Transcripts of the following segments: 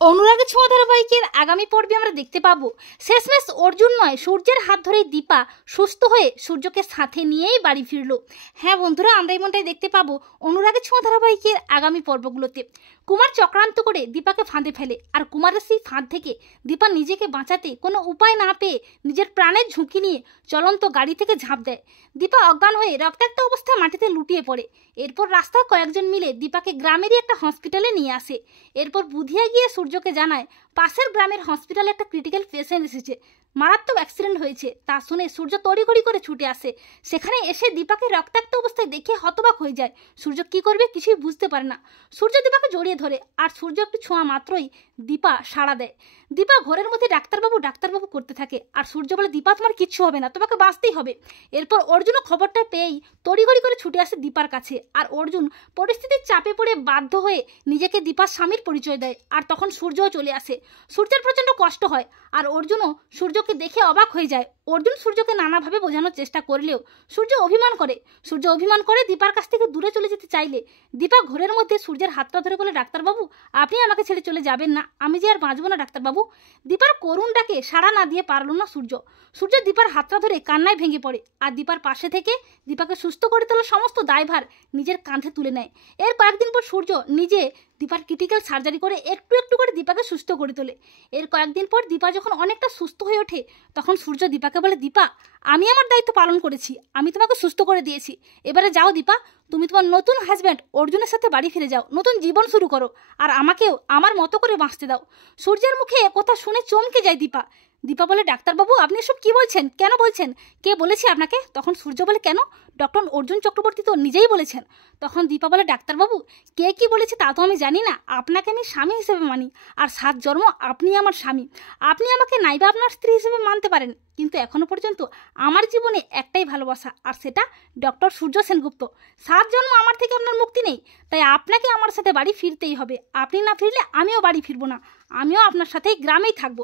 অনুরাগের ছোঁয়া ধারাবাহিকের আগামী পর্বে আমরা দেখতে পাবো শেষমেশ অর্জুন নয় সূর্যের হাত ধরেই দীপা সুস্থ হয়ে সূর্যকে সাথে নিয়েই বাড়ি ফিরল। হ্যাঁ বন্ধুরা, আমরা এমনটাই দেখতে পাবো অনুরাগের ছোঁয়া ধারাবাহিকের আগামী পর্বগুলোতে। কুমার চক্রান্ত করে দীপাকে ফাঁদে ফেলে, আর কুমারের সেই ফাঁদ থেকে দীপা নিজেকে বাঁচাতে কোনো উপায় না পেয়ে নিজের প্রাণের ঝুঁকি নিয়ে চলন্ত গাড়ি থেকে ঝাঁপ দেয়। দীপা অজ্ঞান হয়ে রক্তাক্ত অবস্থায় মাটিতে লুটিয়ে পড়ে। এরপর রাস্তায় কয়েকজন মিলে দীপাকে গ্রামেরই একটা হসপিটালে নিয়ে আসে। এরপর বুধিয়া গিয়ে সূর্যকে জানায় পাশের গ্রামের হসপিটালে একটা ক্রিটিক্যাল পেশেন্ট এসেছে, মারাত্মক অ্যাক্সিডেন্ট হয়েছে। তা শুনে সূর্য তড়িঘড়ি করে ছুটে আসে। সেখানে এসে দীপাকে রক্তাক্ত অবস্থায় দেখে হতবাক হয়ে যায়। সূর্য কি করবে কিছুই বুঝতে পারে না। সূর্য দীপাকে জড়িয়ে ধরে, আর সূর্য একটু ছোঁয়া মাত্রই দীপা সাড়া দেয়। দীপা ঘরের মধ্যে ডাক্তারবাবু ডাক্তারবাবু করতে থাকে, আর সূর্য বলে দীপা তোমার কিচ্ছু হবে না, তোমাকে বাঁচতেই হবে। এরপর অর্জুনও খবরটা পেয়েই তড়িঘড়ি করে ছুটে আসে দীপার কাছে। আর অর্জুন পরিস্থিতির চাপে পড়ে বাধ্য হয়ে নিজেকে দীপার স্বামীর পরিচয় দেয়। আর তখন সূর্যও চলে আসে। সূর্যের প্রচণ্ড কষ্ট হয়, আর অর্জুনও সূর্যকে দেখে অবাক হয়ে যায়। অর্জুন সূর্যকে নানাভাবে বোঝানোর চেষ্টা করলেও সূর্য অভিমান করে দীপার কাছ থেকে দূরে চলে যেতে চাইলে দীপা ঘরের মধ্যে সূর্যের হাতটা ধরে বলে ডাক্তারবাবু আপনি আমাকে ছেড়ে চলে যাবেন না, আমি যে আর বাঁচবো না ডাক্তারবাবু। দীপার করুণ ডাকে সাড়া না দিয়ে পারল না সূর্য। সূর্য দীপার হাতটা ধরে কান্নায় ভেঙে পড়ে, আর দীপার পাশে থেকে দীপাকে সুস্থ করে তোলার সমস্ত দায়ভার নিজের কাঁধে তুলে নেয়। এর কয়েকদিন পর সূর্য নিজে দীপার ক্রিটিক্যাল সার্জারি করে একটু একটু করে দীপাকে সুস্থ করে তোলে। এর কয়েকদিন পর দীপা যখন অনেকটা সুস্থ হয়ে ওঠে, তখন সূর্য দীপাকে বলে দীপা আমি আমার দায়িত্ব পালন করেছি, আমি তোমাকে সুস্থ করে দিয়েছি, এবারে যাও দীপা, তুমি তোমার নতুন হাজব্যান্ড অর্জুনের সাথে বাড়ি ফিরে যাও, নতুন জীবন শুরু করো, আর আমাকেও আমার মতো করে বাঁচতে দাও। সূর্যের মুখে কথা শুনে চমকে যায় দীপা। দীপা বলে ডাক্তারবাবু আপনি এসব কি বলছেন, কেন বলছেন, কে বলেছে আপনাকে? তখন সূর্য বলে কেন, ডক্টর অর্জুন চক্রবর্তী তো নিজেই বলেছেন। তখন দীপা বলে ডাক্তারবাবু কে কি বলেছে তা তো আমি জানি না, আপনাকে আমি স্বামী হিসেবে মানি, আর 7 জন্ম আপনি আমার স্বামী। আপনি আমাকে নাইবা আপনার স্ত্রী হিসেবে মানতে পারেন, কিন্তু এখনো পর্যন্ত আমার জীবনে একটাই ভালোবাসা, আর সেটা ডক্টর সূর্য সেনগুপ্ত। 7 জন্ম আমার থেকে আপনার মুক্তি নেই, তাই আপনাকে আমার সাথে বাড়ি ফিরতেই হবে। আপনি না ফিরলে আমিও বাড়ি ফিরবো না, আমিও আপনার সাথেই গ্রামেই থাকবো।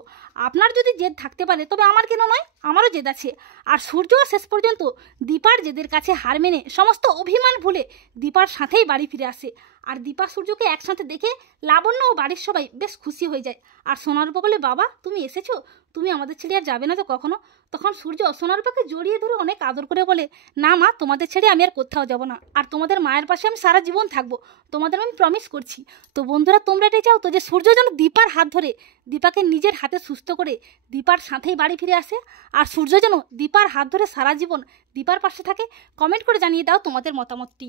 আপনার যদি জেদ থাকতে পারে তবে আমার কেন নয়, আমারও জেদ আছে। আর সূর্য শেষ পর্যন্ত দীপার জেদের কাছে হার মেনে সমস্ত অভিমান ভুলে দীপার সাথেই বাড়ি ফিরে আসে। আর দীপা সূর্যকে একসাথে দেখে লাবণ্য ও বাড়ির সবাই বেশ খুশি হয়ে যায়। আর সোনারূপা বলে বাবা তুমি এসেছো, তুমি আমাদের ছেড়ে আর যাবে না তো কখনো? তখন সূর্য সোনারূপাকে জড়িয়ে ধরে অনেক আদর করে বলে না মা, তোমাদের ছেড়ে আমি আর কোথাও যাব না, আর তোমাদের মায়ের পাশে আমি সারা জীবন থাকবো, তোমাদের আমি প্রমিস করছি। তো বন্ধুরা তোমরা এটাই চাও তো যে সূর্য যেন দীপার হাত ধরে দীপাকে নিজের হাতে সুস্থ করে দীপার সাথেই বাড়ি ফিরে আসে, আর সূর্য যেন দীপার হাত ধরে সারা জীবন দীপার পাশে থাকে? কমেন্ট করে জানিয়ে দাও তোমাদের মতামতটি।